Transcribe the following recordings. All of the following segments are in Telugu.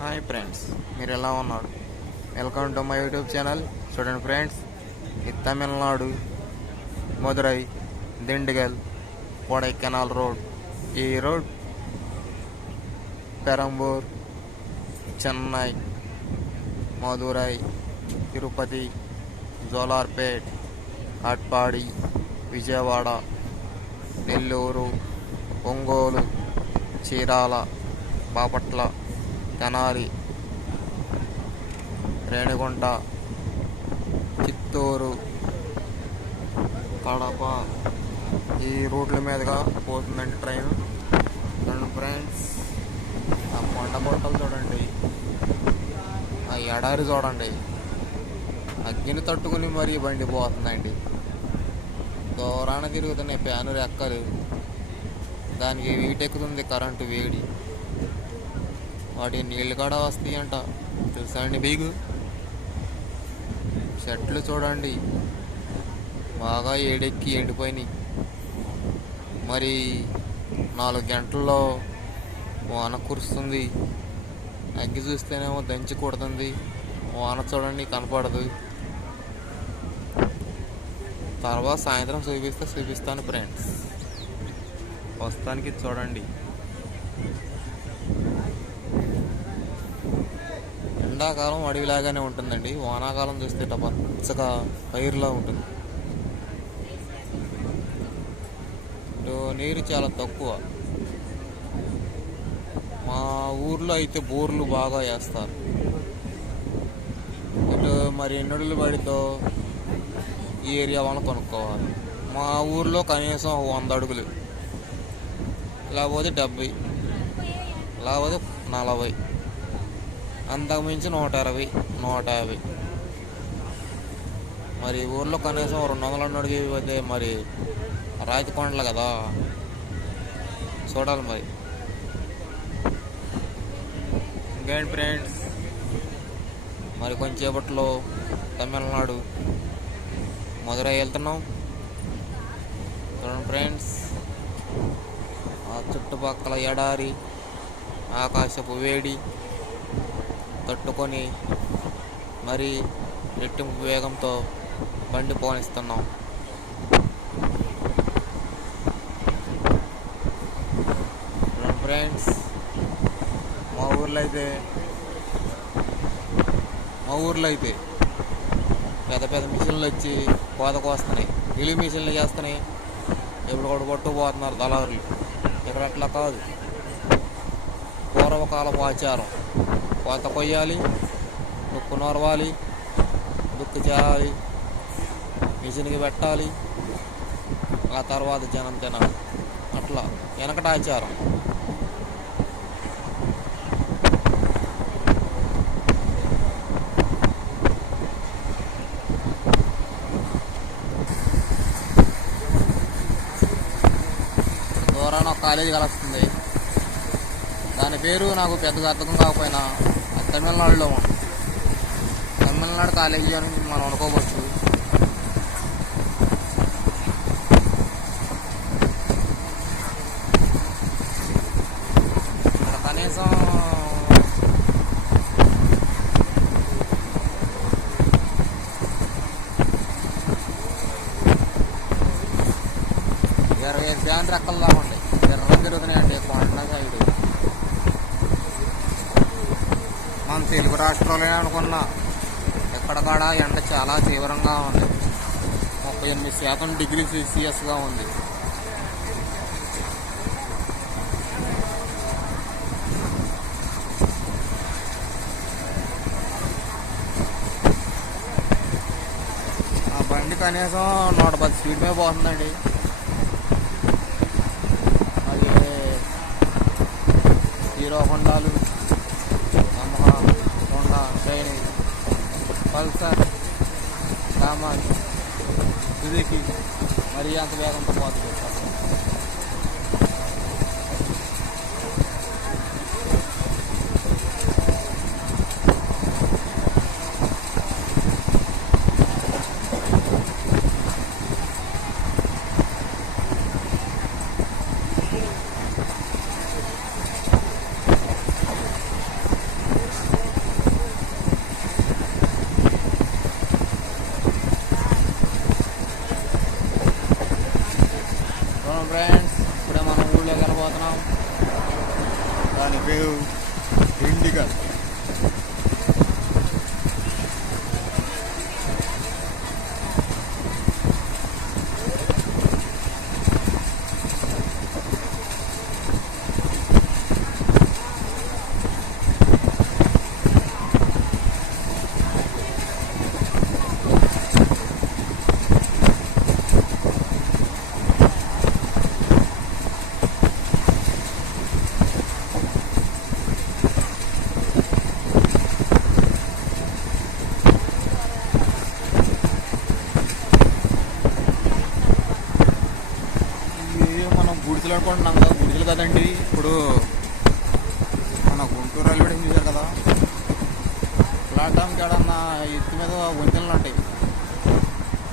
హాయ్ ఫ్రెండ్స్, మీరు ఎలా ఉన్నారు? Welcome to my YouTube channel. చూడండి ఫ్రెండ్స్, ఇది తమిళనాడు మదురై దిండిగల్ కొడైకెనాల్ రోడ్. ఈ రోడ్ పెరంబూర్, చెన్నై, మదురై, తిరుపతి, జోలార్పేట్, అట్పాడి, విజయవాడ, నెల్లూరు, ఒంగోలు, చీరాల, బాపట్ల, తెనాలి, రేణిగుంట, చిత్తూరు, కడప ఈ రూట్ల మీదుగా పోతుందండి ట్రైన్. చూడండి ఫ్రెండ్స్, ఆ కొండ గుట్టలు చూడండి, ఆ ఎడారి చూడండి, అగ్గిని తట్టుకుని మరీ బండి పోతుందండి. దూరాన తిరుగుతున్నాయి ఫ్యాను రెక్కలు, దానికి వీటెక్కుతుంది కరెంటు వేడి. వాటి నీళ్ళు కూడా వస్తాయి అంట, తెలుసా అండి మీకు? చెట్లు చూడండి బాగా ఏడెక్కి ఎండిపోయినాయి. మరి 4 గంటల్లో వాన కురుస్తుంది. అగ్గి చూస్తేనేమో దంచి కొడుతుంది, వాన చూడండి కనపడదు. తర్వాత సాయంత్రం చూపిస్తాను ఫ్రెండ్స్. ప్రస్తుతానికి చూడండి. ఎండాకాలం అడవిలాగానే ఉంటుందండి, వానాకాలం చూస్తే పచ్చగా పైరులా ఉంటుంది. ఇటు నీరు చాలా తక్కువ. మా ఊర్లో అయితే బోర్లు బాగా వేస్తారు. ఇటు మరి ఎన్నడులు పడితో ఈ ఏరియా వాళ్ళని కొనుక్కోవాలి. మా ఊర్లో కనీసం 100 అడుగులు, లేకపోతే 70, లేకపోతే 40, అంతకుమించి 120, 150. మరి ఊర్లో కనీసం 200 అడుగు పోతే మరి రాతి కొండలు కదా, చూడాలి మరి. ఇంకేంటి ఫ్రెండ్స్, మరి కొంచెంసేపట్లో తమిళనాడు మదురై వెళ్తున్నాం. చూడండి ఫ్రెండ్స్, ఆ చుట్టుపక్కల ఎడారి, ఆకాశపు వేడి తట్టుకొని మరి రెట్టింపు వేగంతో బండి పోనిస్తున్నాం. ఫ్రెండ్స్, మా ఊర్లో అయితే పెద్ద పెద్ద మిషన్లు వచ్చి కోతకు వస్తున్నాయి, ఇలి మిషన్లు చేస్తున్నాయి. ఎప్పుడు కూడా పట్టుకుపోతున్నారు దళారులు. ఇక్కడ అట్లా కాదు, పూర్వకాలపు ఆచారం. కోత కొయ్యాలి, దుక్కు నొరవాలి, దుక్కు చేయాలి, మిషన్కి పెట్టాలి, ఆ తర్వాత జనం తినాలి. అట్లా వెనకట ఆచారం. దూరాన ఒక కాలేజీ కలుస్తుంది. దాని పేరు నాకు పెద్దగా అర్థం కాకపోయినా అది తమిళనాడులో ఉంది. తమిళనాడు కాలేజీ అని మనం అనుకోవచ్చు. ఇక్కడ కనీసం 25 ఫ్యాన్ రెక్కల్లా ఉంటాయి, ఎర్ర తిరుగుతున్నాయండి కొండ సైడు. మన తెలుగు రాష్ట్రాలే అనుకున్నా, ఎక్కడకాడ ఎండ చాలా తీవ్రంగా ఉంది. 38% డిగ్రీ సెల్సియస్గా ఉంది. ఆ బండి కనీసం 110 స్పీడ్ మీద పోతుందండి. అది హీరో హోండాలు, యమహా, హోండా, చైనీస్, పల్సర్, కామాన్, సుజుకి మరీ అంత వేగంతో పోతుంది. దాని పేరు దిండిగల్. గుడిసెలు అనుకుంటున్నాం కదా, గుడిసెలు కదండి. ఇప్పుడు మన గుంటూరు రైల్వే స్టేషన్ చూశారు కదా, ప్లాట్ఫామ్కి ఏడన్నా ఎత్తు మీద వంతెనలు ఉంటాయి,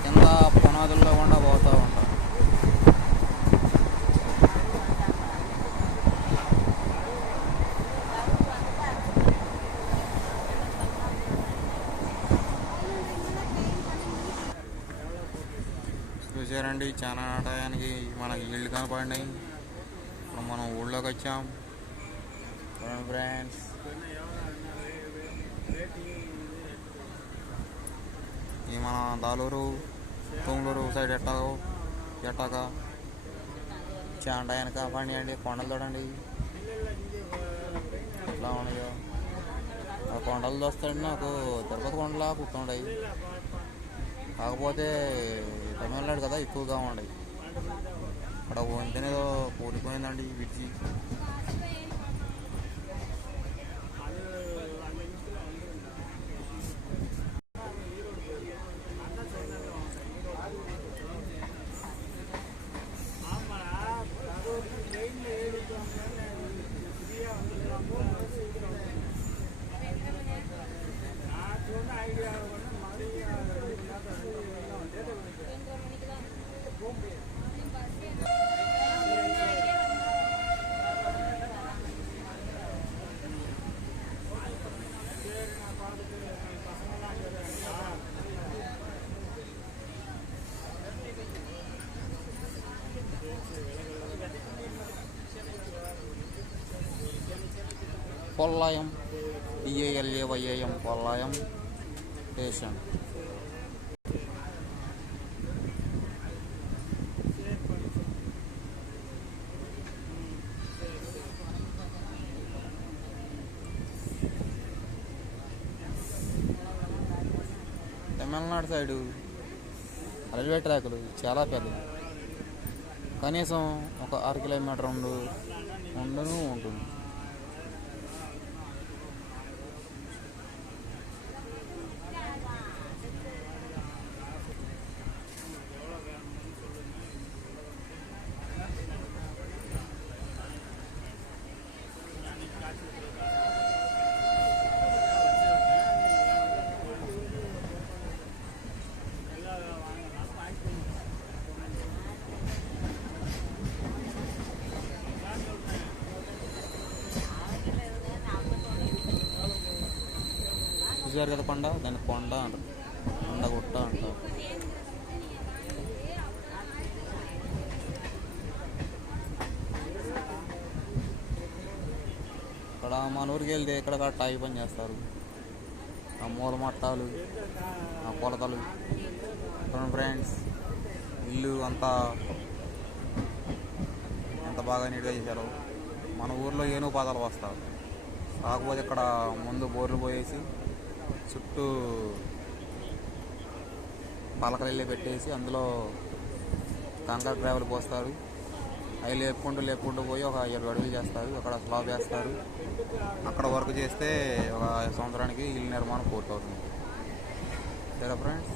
కింద పునాదుల్లో కూడా పోతూ ఉంటాయి. చూసారండి, చాలా టయానికి మనకి ఇల్లు కనపడినాయి. ఇప్పుడు మనం ఊళ్ళోకి వచ్చాం ఫ్రెండ్స్. ఈ మన దాలూరు తోమలూరు సైడ్ ఎట్టాక చాలా టయానికి కాపాడినాయండి. కొండలు చూడండి ఎట్లా ఉన్నాయో. ఆ కొండలు చూస్తాయండి నాకు తిరుపతి కొండలా కూర్చుంటాయి, కాకపోతే తమిళనాడు కదా ఎక్కువగా ఉన్నాయి. అక్కడ వంతెనేదో కూలిపోయిందండి విడిచి. Pollayam PALAYAM Pollayam station. Tamil Nadu side railway ట్రాకులు చాలా పెద్దవి, కనీసం ఒక 6 కిలోమీటర్ ఉంటుంది. చూసారు కదా కొండ, దాన్ని కొండ అంటారు, కొండగుట్ట అంటారు. ఇక్కడ మన ఊరికి వెళ్తే ఇక్కడ టాయి పని చేస్తారు. ఆ మూల మట్టాలు, ఆ కొలతలు ఫ్రెండ్స్. ఇల్లు అంతా ఎంత బాగా నీట్గా చేశారు. మన ఊర్లో ఏనుగు పాదాలు వస్తారు, కాకపోతే ఇక్కడ ముందు బోర్లు పోయేసి చుట్టూ పలకలు పెట్టేసి అందులో కంకర డ్రైవర్లు పోస్తారు. అవి లేపుకుంటూ పోయి ఒక 7 అడుగులు చేస్తారు. అక్కడ స్లాబ్ వేస్తారు. అక్కడ వర్క్ చేస్తే ఒక సంవత్సరానికి ఇల్లు నిర్మాణం పూర్తవుతుంది. సరే ఫ్రెండ్స్.